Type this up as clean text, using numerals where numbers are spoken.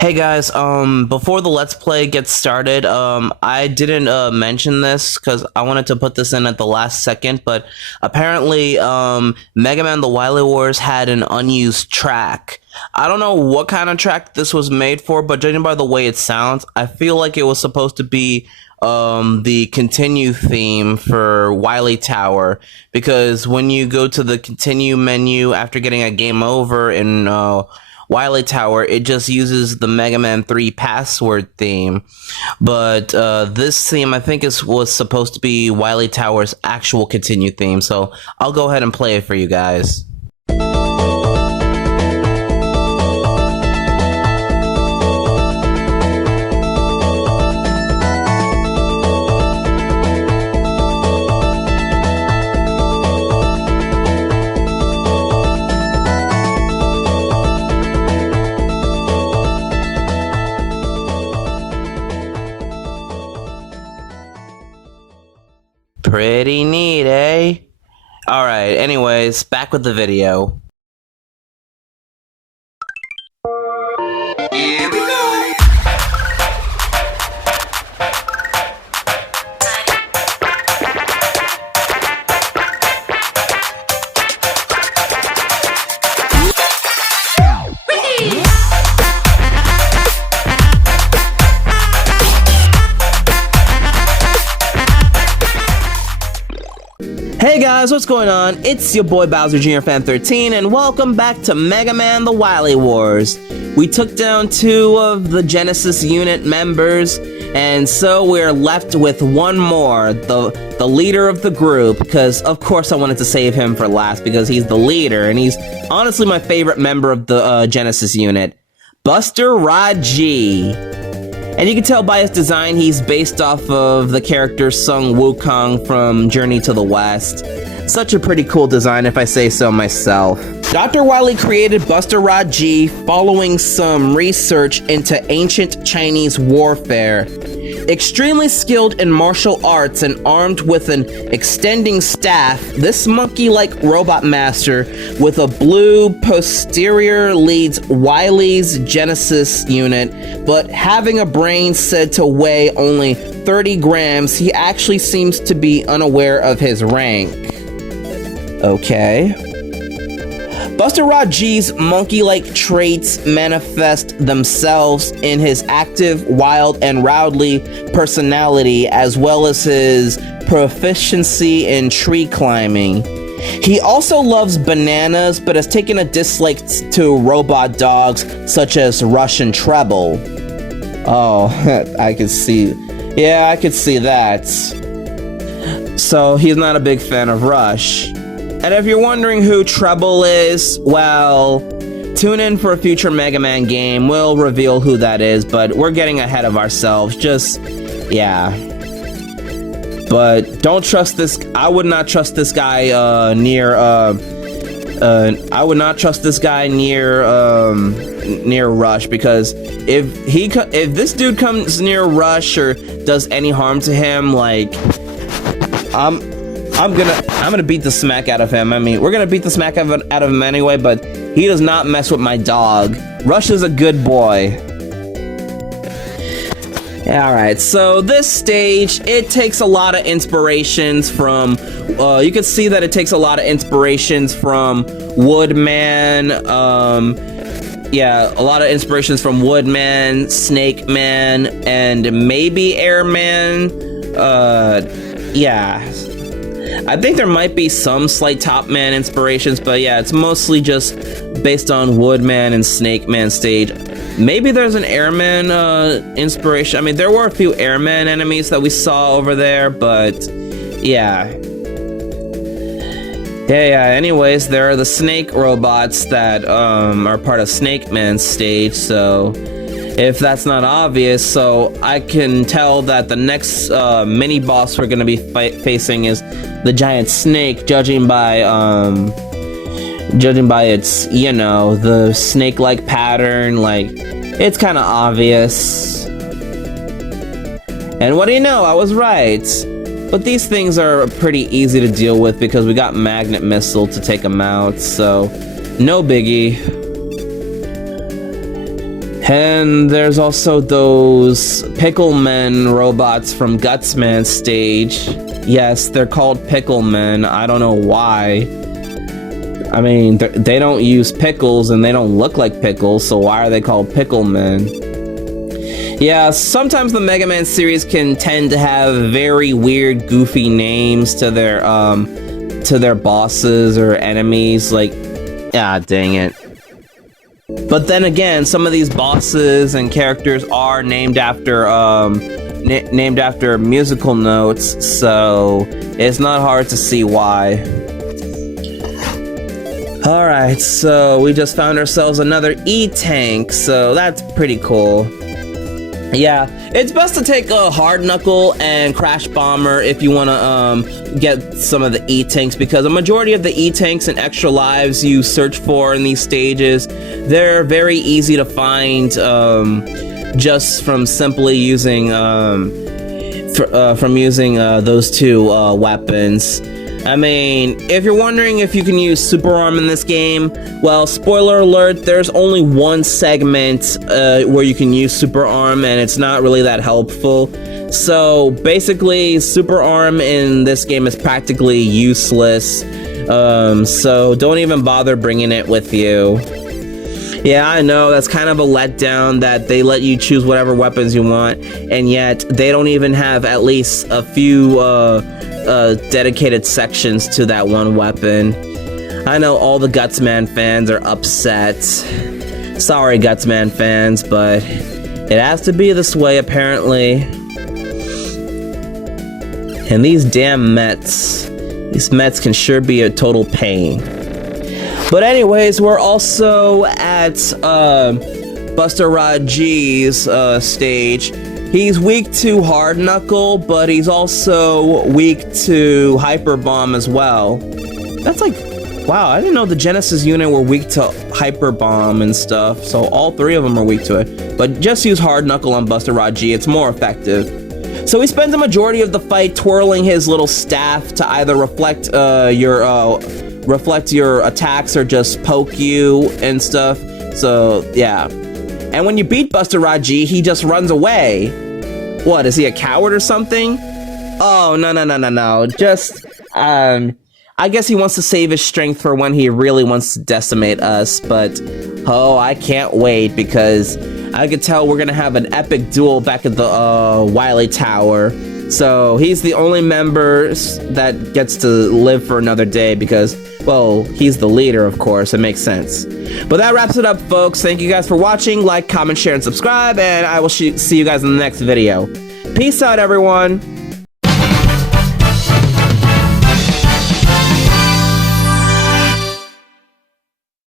Hey guys, before the Let's Play gets started, I didn't mention this because I wanted to put this in at the last second, but apparently, Mega Man The Wily Wars had an unused track. I don't know what kind of track this was made for, but judging by the way it sounds, I feel like it was supposed to be the continue theme for Wily Tower, because when you go to the continue menu after getting a game over in Wily Tower, it just uses the Mega Man 3 password theme. But this theme, I think, was supposed to be Wily Tower's actual continue theme. So I'll go ahead and play it for you guys. Pretty neat, eh? Alright, anyways, back with the video. Here we go! Hey guys, what's going on? It's your boy Bowser Jr. Fan 13, and welcome back to Mega Man The Wily Wars. We took down 2 of the Genesis unit members, and so we're left with one more, the leader of the group, because of course I wanted to save him for last because he's the leader, and he's honestly my favorite member of the Genesis unit, Buster Rod G. And you can tell by his design, he's based off of the character Sung Wukong from Journey to the West. Such a pretty cool design if I say so myself. Dr. Wily created Buster Rod G following some research into ancient Chinese warfare. Extremely skilled in martial arts and armed with an extending staff, this monkey-like robot master with a blue posterior leads Wily's Genesis unit, but having a brain said to weigh only 30 grams, he actually seems to be unaware of his rank. Okay. Buster Rod G's monkey-like traits manifest themselves in his active, wild, and rowdy personality, as well as his proficiency in tree climbing. He also loves bananas, but has taken a dislike to robot dogs such as Rush and Treble. Oh, I could see. Yeah, I could see that. So he's not a big fan of Rush. And if you're wondering who Treble is, well, tune in for a future Mega Man game. We'll reveal who that is, but we're getting ahead of ourselves. Yeah. But don't trust this. I would not trust this guy near Rush, because if this dude comes near Rush or does any harm to him, like, I'm gonna beat the smack out of him. I mean, we're gonna beat the smack out of him anyway, but he does not mess with my dog. Rush is a good boy. Alright, so this stage, it takes a lot of inspirations from, you can see that it takes a lot of inspirations from Woodman, yeah, a lot of inspirations from Woodman, Snake Man, and maybe Airman, yeah. I think there might be some slight Top Man inspirations, but yeah, it's mostly just based on Woodman and Snake Man stage. Maybe there's an Airman inspiration. I mean, there were a few Airman enemies that we saw over there, but yeah. Yeah, anyways, there are the snake robots that are part of Snake Man's stage, so if that's not obvious, so I can tell that the next mini-boss we're gonna be facing is the giant snake, judging by its, you know, the snake-like pattern. Like, it's kind of obvious. And what do you know, I was right. But these things are pretty easy to deal with because we got Magnet Missile to take them out, so no biggie. And there's also those Picklemen robots from Gutsman stage. Yes, they're called Picklemen. I don't know why. I mean, they don't use pickles and they don't look like pickles, so why are they called Picklemen? Yeah, sometimes the Mega Man series can tend to have very weird, goofy names to their bosses or enemies, like, ah, dang it. But then again, some of these bosses and characters are named after musical notes, so it's not hard to see why. Alright, so we just found ourselves another E-Tank, so that's pretty cool. Yeah, it's best to take a Hard Knuckle and Crash Bomber if you want to get some of the E-Tanks, because a majority of the E-Tanks and extra lives you search for in these stages, they're very easy to find just from simply using those two weapons. I mean, if you're wondering if you can use Super Arm in this game, well, spoiler alert, there's only one segment where you can use Super Arm, and it's not really that helpful. So basically, Super Arm in this game is practically useless, so don't even bother bringing it with you. Yeah, I know, that's kind of a letdown that they let you choose whatever weapons you want, and yet they don't even have at least a few dedicated sections to that one weapon. I know all the Gutsman fans are upset. Sorry, Gutsman fans, but it has to be this way, apparently. And these damn Mets. These Mets can sure be a total pain. But anyways, we're also at Buster Rod G's stage. He's weak to Hard Knuckle, but he's also weak to Hyper Bomb as well. That's like, wow, I didn't know the Genesis unit were weak to Hyper Bomb and stuff, so all three of them are weak to it. But just use Hard Knuckle on Buster Rod G, it's more effective. So he spends the majority of the fight twirling his little staff to either reflect your attacks or just poke you and stuff. So yeah. And when you beat Buster Rod G, he just runs away. What, is he a coward or something? Oh, no. Just, I guess he wants to save his strength for when he really wants to decimate us, but, oh, I can't wait, because I could tell we're gonna have an epic duel back at the, Wily Tower. So, he's the only member that gets to live for another day, because, well, he's the leader, of course, it makes sense. But that wraps it up, folks. Thank you guys for watching. Like, comment, share, and subscribe, and I will see you guys in the next video. Peace out, everyone.